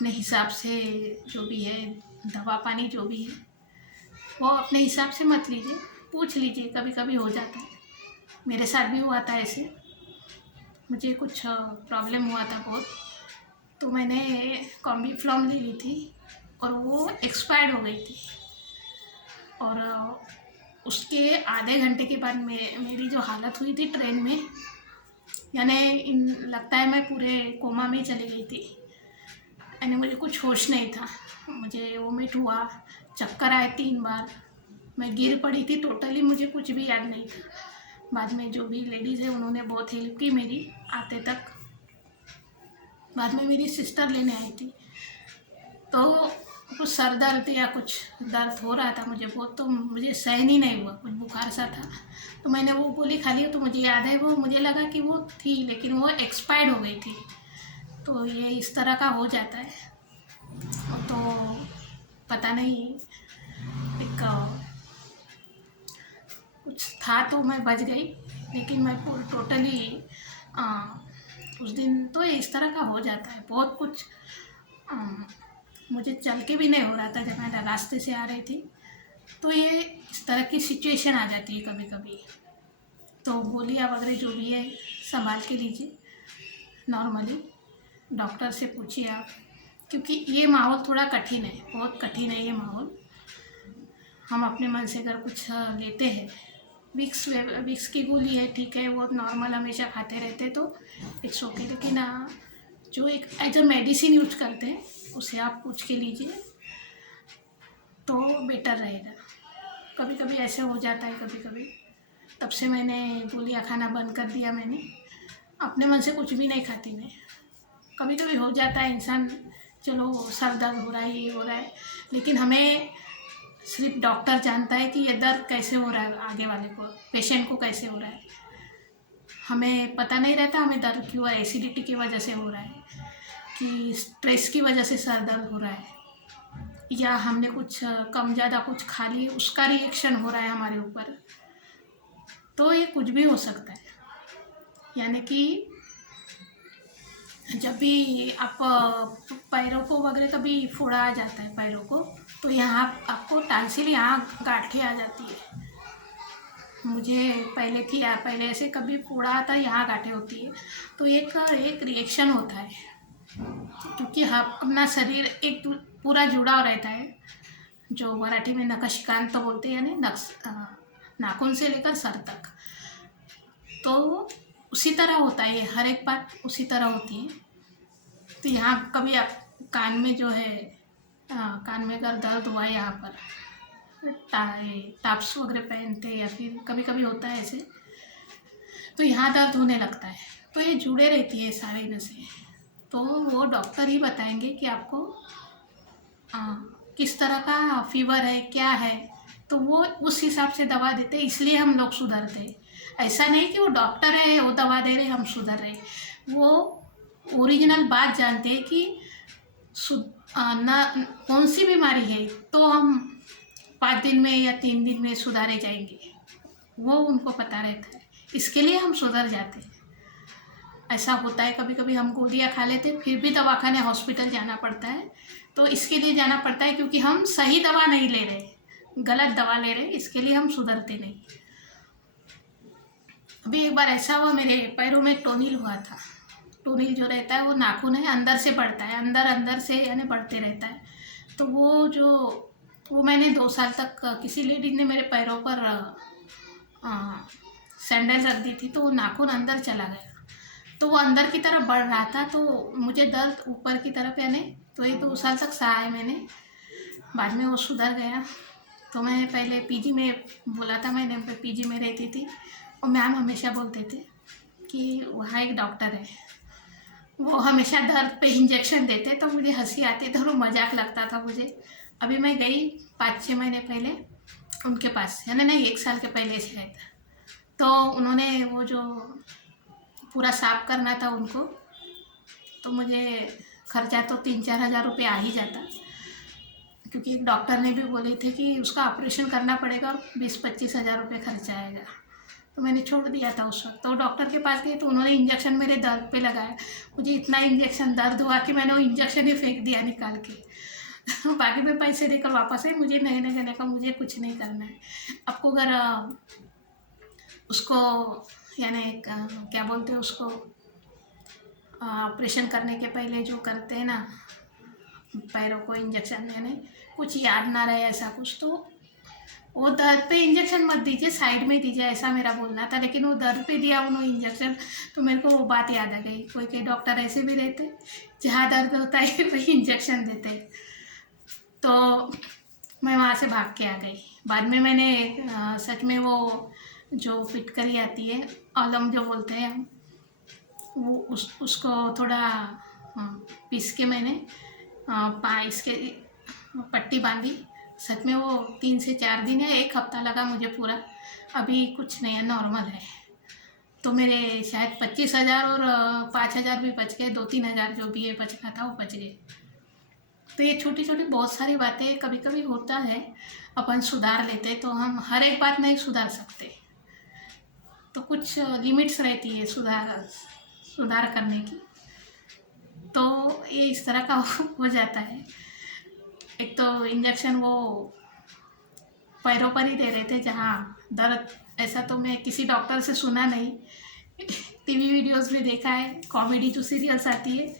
अपने हिसाब से जो भी है दवा पानी जो भी है वो अपने हिसाब से मत लीजिए, पूछ लीजिए, कभी कभी हो जाता है। मेरे साथ भी हुआ था ऐसे, मुझे कुछ प्रॉब्लम हुआ था बहुत, तो मैंने कॉम्बीफ्लॉम ले ली थी और वो एक्सपायर्ड हो गई थी। और उसके आधे घंटे के बाद मेरी जो हालत हुई थी ट्रेन में, यानी लगता है मैं पूरे कोमा में चली गई थी। यानी मुझे कुछ होश नहीं था, मुझे वोमिट हुआ, चक्कर आए 3 बार, मैं गिर पड़ी थी टोटली, मुझे कुछ भी याद नहीं था। बाद में जो भी लेडीज़ है उन्होंने बहुत हेल्प की मेरी आते तक। बाद में मेरी सिस्टर लेने आई थी, तो कुछ सर दर्द या कुछ दर्द हो रहा था मुझे बहुत, तो मुझे सहन ही नहीं हुआ, कुछ बुखार सा था, तो मैंने वो गोली खा ली। तो मुझे याद है वो, मुझे लगा कि वो थी लेकिन वो एक्सपायर्ड हो गई थी। तो ये इस तरह का हो जाता है। तो पता नहीं, एक कुछ था तो मैं बच गई, लेकिन मैं टोटली उस दिन तो इस तरह का हो जाता है बहुत कुछ। मुझे चल के भी नहीं हो रहा था जब मैं रास्ते से आ रही थी। तो ये इस तरह की सिचुएशन आ जाती है कभी कभी। तो गोलियाँ वगैरह जो भी है संभाल के लीजिए, नॉर्मली डॉक्टर से पूछिए आप, क्योंकि ये माहौल थोड़ा कठिन है, बहुत कठिन है ये माहौल। हम अपने मन से अगर कुछ लेते हैं, विक्स की गोली है ठीक है, वो नॉर्मल हमेशा खाते रहते तो इट्स ओके, लेकिन जो एक एज अ मेडिसिन यूज करते हैं उसे आप पूछ के लीजिए तो बेटर रहेगा। कभी कभी ऐसे हो जाता है कभी कभी, तब से मैंने गोलियाँ खाना बंद कर दिया। मैंने अपने मन से कुछ भी नहीं खाती मैं। कभी कभी हो जाता है इंसान, चलो सर दर्द हो रहा है, ये हो रहा है, लेकिन हमें सिर्फ डॉक्टर जानता है कि ये दर्द कैसे हो रहा है, आगे वाले को, पेशेंट को कैसे हो रहा है। हमें पता नहीं रहता हमें दर्द क्यों है, एसिडिटी की वजह से हो रहा है कि स्ट्रेस की वजह से सर दर्द हो रहा है, या हमने कुछ कम ज़्यादा कुछ खा ली उसका रिएक्शन हो रहा है हमारे ऊपर। तो ये कुछ भी हो सकता है। यानी कि जब भी आप पैरों को वगैरह कभी फोड़ा आ जाता है पैरों को, तो यहाँ आपको टांसिल यहाँ गांठें आ जाती है। मुझे पहले थी, पहले ऐसे कभी फोड़ा आता है यहाँ गांठें होती है, तो एक रिएक्शन होता है, क्योंकि हम अपना शरीर एक पूरा जुड़ा रहता है, जो मराठी में नखशिकांत तो बोलते हैं, यानी नाखून से लेकर सर तक। तो उसी तरह होता है, हर एक बात उसी तरह होती है। तो यहाँ कभी आप कान में जो है, कान में अगर दर्द हुआ है यहाँ पर, टाप्स वगैरह पहनते हैं या फिर कभी कभी होता है ऐसे, तो यहाँ दर्द होने लगता है, तो ये जुड़े रहती है सारी नसें। तो वो डॉक्टर ही बताएंगे कि आपको किस तरह का फीवर है, क्या है, तो वो उस हिसाब से दवा देते हैं। इसलिए हम लोग सुधरते हैं। ऐसा नहीं कि वो डॉक्टर है वो दवा दे रहे हम सुधर रहे, वो ओरिजिनल बात जानते हैं कि ना कौन सी बीमारी है तो हम 5 दिन में या 3 दिन में सुधारे जाएंगे, वो उनको पता रहता है, इसके लिए हम सुधर जाते हैं। ऐसा होता है कभी कभी हम गोलियाँ खा लेते फिर भी दवाखाने हॉस्पिटल जाना पड़ता है, तो इसके लिए जाना पड़ता है क्योंकि हम सही दवा नहीं ले रहे, गलत दवा ले रहे, इसके लिए हम सुधरते नहीं। अभी एक बार ऐसा हुआ, मेरे पैरों में टोनिल हुआ था। टोनिल जो रहता है वो नाखून है, अंदर से बढ़ता है, अंदर से यानी बढ़ते रहता है। तो वो मैंने 2 साल तक किसी लेडीज ने मेरे पैरों पर सैंडल रख दी थी, तो वो नाखून अंदर चला गया, तो वो अंदर की तरफ बढ़ रहा था, तो मुझे दर्द ऊपर की तरफ, यानी तो ये 2 साल तक सहा है मैंने। बाद में वो सुधर गया। तो मैं पहले पीजी में बोला था, मैंने पीजी में रहती थी, और मैम हमेशा बोलते थे कि वहाँ एक डॉक्टर है, वो हमेशा दर्द पे इंजेक्शन देते, तो मुझे हंसी आती, तो वो मजाक लगता था मुझे। अभी मैं गई 5-6 महीने पहले उनके पास, यानी नहीं 1 साल के पहले से है, तो उन्होंने वो जो पूरा साफ करना था उनको, तो मुझे खर्चा तो 3-4 हज़ार रुपये आ ही जाता, क्योंकि डॉक्टर ने भी बोले थे कि उसका ऑपरेशन करना पड़ेगा, 20-25 हज़ार रुपये खर्चा आएगा। तो मैंने छोड़ दिया था उस वक्त। तो डॉक्टर के पास गई तो उन्होंने इंजेक्शन मेरे दर्द पे लगाया। मुझे इतना इंजेक्शन दर्द हुआ कि मैंने वो इंजेक्शन ही फेंक दिया निकाल के। बाकी मैं पैसे देकर वापस आई, मुझे नहीं कहने का, मुझे कुछ नहीं करना है। आपको अगर उसको यानी क्या बोलते हैं उसको, ऑपरेशन करने के पहले जो करते हैं ना पैरों को इंजेक्शन, यानी कुछ याद ना रहे ऐसा कुछ, तो वो दर्द पे इंजेक्शन मत दीजिए, साइड में दीजिए, ऐसा मेरा बोलना था। लेकिन वो दर्द पे दिया उन्होंने इंजेक्शन, तो मेरे को वो बात याद आ गई। कोई कोई डॉक्टर ऐसे भी रहते जहाँ दर्द होता है वही इंजेक्शन देते। तो मैं वहाँ से भाग के आ गई। बाद में मैंने सच में वो जो फिटकरी आती है, अलम जो बोलते हैं हम, वो उसको थोड़ा पीस के मैंने इसके पट्टी बांधी। सच में वो 3 से 4 दिन या 1 हफ्ता लगा मुझे पूरा। अभी कुछ नहीं है, नॉर्मल है। तो मेरे शायद 25,000 और 5,000 भी बच गए, 2-3 हज़ार जो भी है बचना था वो बच गए। तो ये छोटी छोटी बहुत सारी बातें कभी कभी होता है, अपन सुधार लेते, तो हम हर एक बात नहीं सुधार सकते। तो कुछ लिमिट्स रहती है सुधार करने की। तो ये इस तरह का हो जाता है। एक तो इंजेक्शन वो पैरों पर ही दे रहे थे जहाँ दर्द, ऐसा तो मैं किसी डॉक्टर से सुना नहीं। टीवी वीडियोस में देखा है, कॉमेडी जो सीरियल्स आती है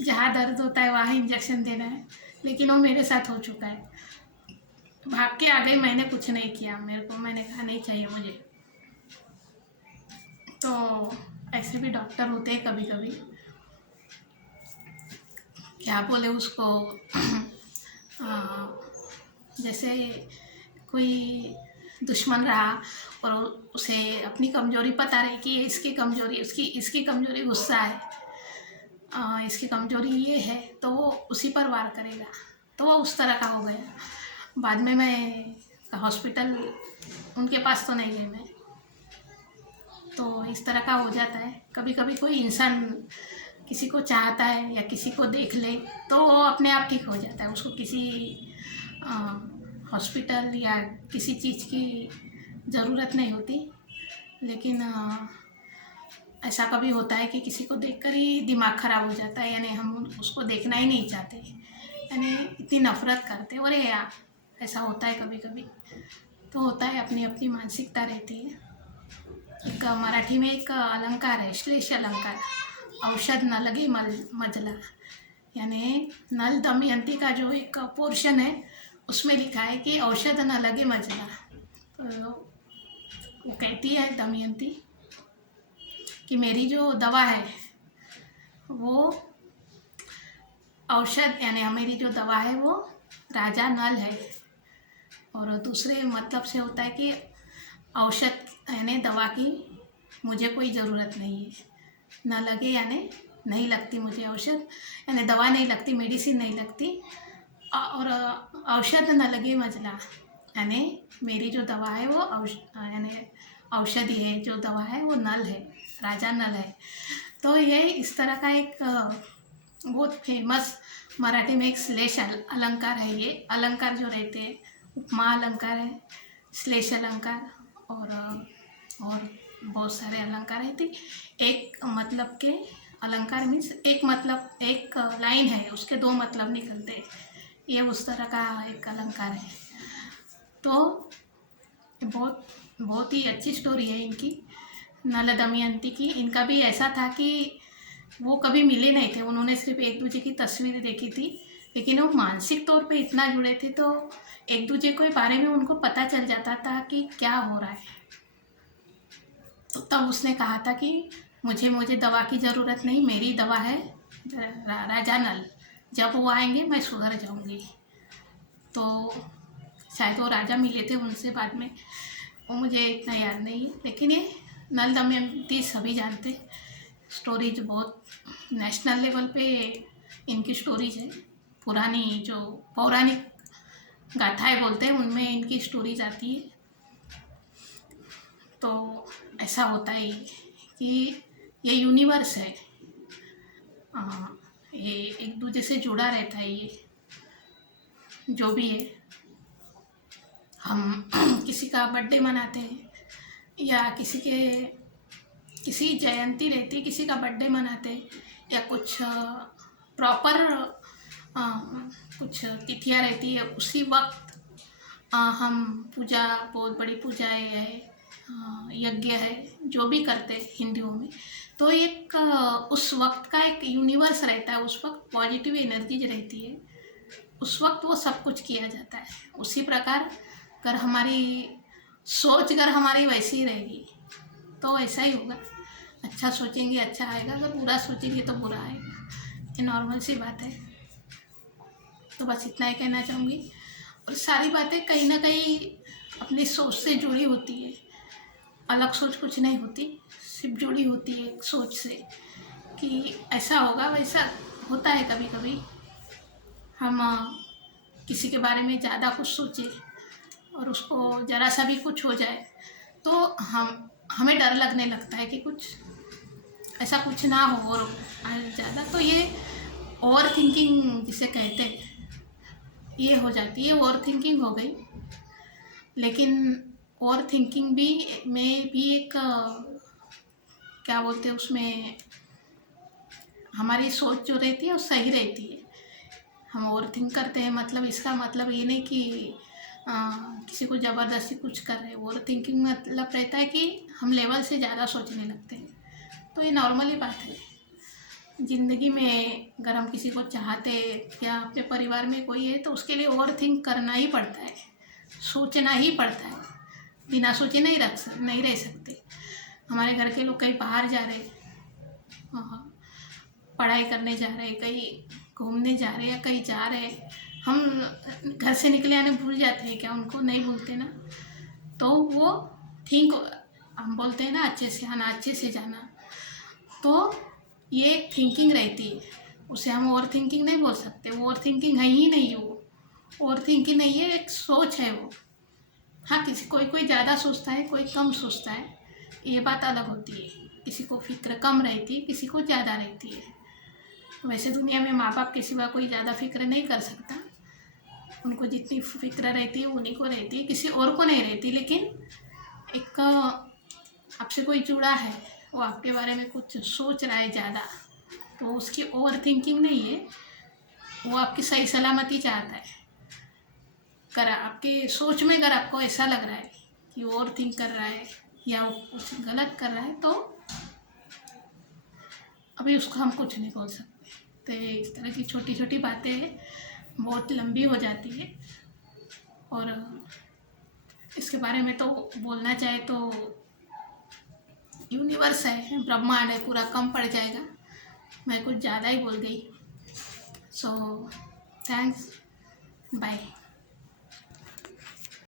जहाँ दर्द होता है वहाँ इंजेक्शन देना है, लेकिन वो मेरे साथ हो चुका है। भाग के आ गई, मैंने कुछ नहीं किया, मैंने कहा नहीं चाहिए मुझे। तो ऐसे भी डॉक्टर होते हैं कभी कभी, क्या बोले उसको, जैसे कोई दुश्मन रहा और उसे अपनी कमजोरी पता रही कि ये इसकी कमजोरी, इसकी कमजोरी गुस्सा है, इसकी कमजोरी ये है, तो वो उसी पर वार करेगा। तो वो उस तरह का हो गया। बाद में मैं हॉस्पिटल उनके पास तो नहीं गई मैं। तो इस तरह का हो जाता है। कभी कभी कोई इंसान किसी को चाहता है या किसी को देख ले तो वो अपने आप ठीक हो जाता है, उसको किसी हॉस्पिटल या किसी चीज़ की ज़रूरत नहीं होती। लेकिन ऐसा कभी होता है कि किसी को देखकर ही दिमाग ख़राब हो जाता है, यानी हम उसको देखना ही नहीं चाहते, यानी इतनी नफ़रत करते। और यार ऐसा होता है कभी कभी, तो होता है, अपनी अपनी मानसिकता रहती है। एक मराठी में एक अलंकार है, श्लेष अलंकार, औषध न लगे मजला, यानी नल दमयंती का जो एक पोर्शन है उसमें लिखा है कि औषध न लगे मजला। तो वो कहती है दमयंती कि मेरी जो दवा है वो औषध, यानी मेरी जो दवा है वो राजा नल है। और दूसरे मतलब से होता है कि औषध यानी दवा की मुझे कोई ज़रूरत नहीं है, न लगे यानी नहीं लगती मुझे औषध, यानी दवा नहीं लगती, मेडिसिन नहीं लगती। और औषध न लगे मजला, यानी मेरी जो दवा है वो यानी औषधि है, जो दवा है वो नल है, राजा नल है। तो ये इस तरह का एक बहुत फेमस मराठी में एक श्लेष अलंकार है। ये अलंकार जो रहते हैं, उपमा अलंकार है, श्लेष अलंकार और बहुत सारे अलंकार रहते। एक मतलब के अलंकार मीन्स एक मतलब, एक लाइन है उसके 2 मतलब निकलते हैं, ये उस तरह का एक अलंकार है। तो बहुत बहुत ही अच्छी स्टोरी है इनकी, नल दमयंती की। इनका भी ऐसा था कि वो कभी मिले नहीं थे, उन्होंने सिर्फ एक दूसरे की तस्वीर देखी थी, लेकिन वो मानसिक तौर पे इतना जुड़े थे, तो एक दूसरे के बारे में उनको पता चल जाता था कि क्या हो रहा है। तो तब उसने कहा था कि मुझे दवा की ज़रूरत नहीं, मेरी दवा है राजा नल, जब वो आएंगे मैं सुधर जाऊंगी। तो शायद वो राजा मिले थे उनसे बाद में, वो मुझे इतना याद नहीं है। लेकिन ये नल दमयंती सभी जानते, स्टोरीज बहुत नेशनल लेवल पे इनकी स्टोरीज है। पुरानी जो पौराणिक गाथाएं बोलते हैं उनमें इनकी स्टोरीज आती है। तो ऐसा होता है कि ये यूनिवर्स है, ये एक दूसरे से जुड़ा रहता है। ये जो भी है, हम किसी का बर्थडे मनाते हैं या किसी जयंती रहती, किसी का बर्थडे मनाते, या कुछ प्रॉपर कुछ तिथियाँ रहती है, उसी वक्त हम पूजा, बहुत बड़ी पूजाएँ है, यज्ञ है, जो भी करते हैं हिंदुओं में, तो एक उस वक्त का एक यूनिवर्स रहता है, उस वक्त पॉजिटिव एनर्जीज रहती है, उस वक्त वो सब कुछ किया जाता है। उसी प्रकार अगर हमारी सोच अगर हमारी वैसी रहेगी तो ऐसा ही होगा। अच्छा सोचेंगे अच्छा आएगा, अगर बुरा सोचेंगे तो बुरा आएगा, ये नॉर्मल सी बात है। तो बस इतना ही कहना चाहूँगी। और सारी बातें कहीं ना कहीं अपनी सोच से जुड़ी होती है, अलग सोच कुछ नहीं होती, सिर्फ जुड़ी होती है एक सोच से कि ऐसा होगा वैसा होता है। कभी कभी हम किसी के बारे में ज़्यादा कुछ सोचें और उसको ज़रा सा भी कुछ हो जाए तो हमें डर लगने लगता है कि कुछ ऐसा कुछ ना हो और ज़्यादा, तो ये ओवर थिंकिंग जिसे कहते हैं ये हो जाती है, ओवर थिंकिंग हो गई। लेकिन ओवर थिंकिंग भी में भी एक क्या बोलते हैं, उसमें हमारी सोच जो रहती है वो सही रहती है। हम ओवर थिंक करते हैं, मतलब इसका मतलब ये नहीं कि किसी को ज़बरदस्ती कुछ कर रहे हैं। ओवर थिंकिंग मतलब रहता है कि हम लेवल से ज़्यादा सोचने लगते हैं, तो ये नॉर्मली बात है। ज़िंदगी में अगर हम किसी को चाहते या अपने परिवार में कोई है तो उसके लिए ओवर थिंक करना ही पड़ता है, सोचना ही पड़ता है, बिना सोचे नहीं रह सकते। हमारे घर के लोग कहीं बाहर जा रहे, पढ़ाई करने जा रहे, कहीं घूमने जा रहे या कहीं जा रहे, हम घर से निकले आने भूल जाते हैं क्या? उनको नहीं भूलते ना। तो वो थिंक, हम बोलते हैं ना अच्छे से आना अच्छे से जाना, तो ये थिंकिंग रहती है, उसे हम ओवर थिंकिंग नहीं बोल सकते। वो ओवर थिंकिंग है ही नहीं, वो ओवर थिंकिंग नहीं है, एक सोच है वो। हाँ, कोई ज़्यादा सोचता है, कोई कम सोचता है, ये बात अलग होती है। किसी को फिक्र कम रहती है, किसी को ज़्यादा रहती है। वैसे दुनिया में माँ बाप के सिवा कोई ज़्यादा फिक्र नहीं कर सकता, उनको जितनी फिक्र रहती है उन्हीं को रहती है, किसी और को नहीं रहती। लेकिन एक आपसे कोई जुड़ा है, वो आपके बारे में कुछ सोच रहा है ज़्यादा, तो उसकी ओवर थिंकिंग नहीं है, वो आपकी सही सलामती चाहता है। अगर आपकी सोच में अगर आपको ऐसा लग रहा है कि वो ओवर थिंक कर रहा है या वो कुछ गलत कर रहा है, तो अभी उसको हम कुछ नहीं बोल सकते। तो इस तरह की छोटी छोटी बातें बहुत लंबी हो जाती है, और इसके बारे में तो बोलना चाहे तो यूनिवर्स है, ब्रह्मांड है, पूरा कम पड़ जाएगा। मैं कुछ ज़्यादा ही बोल गई। So thanks, bye.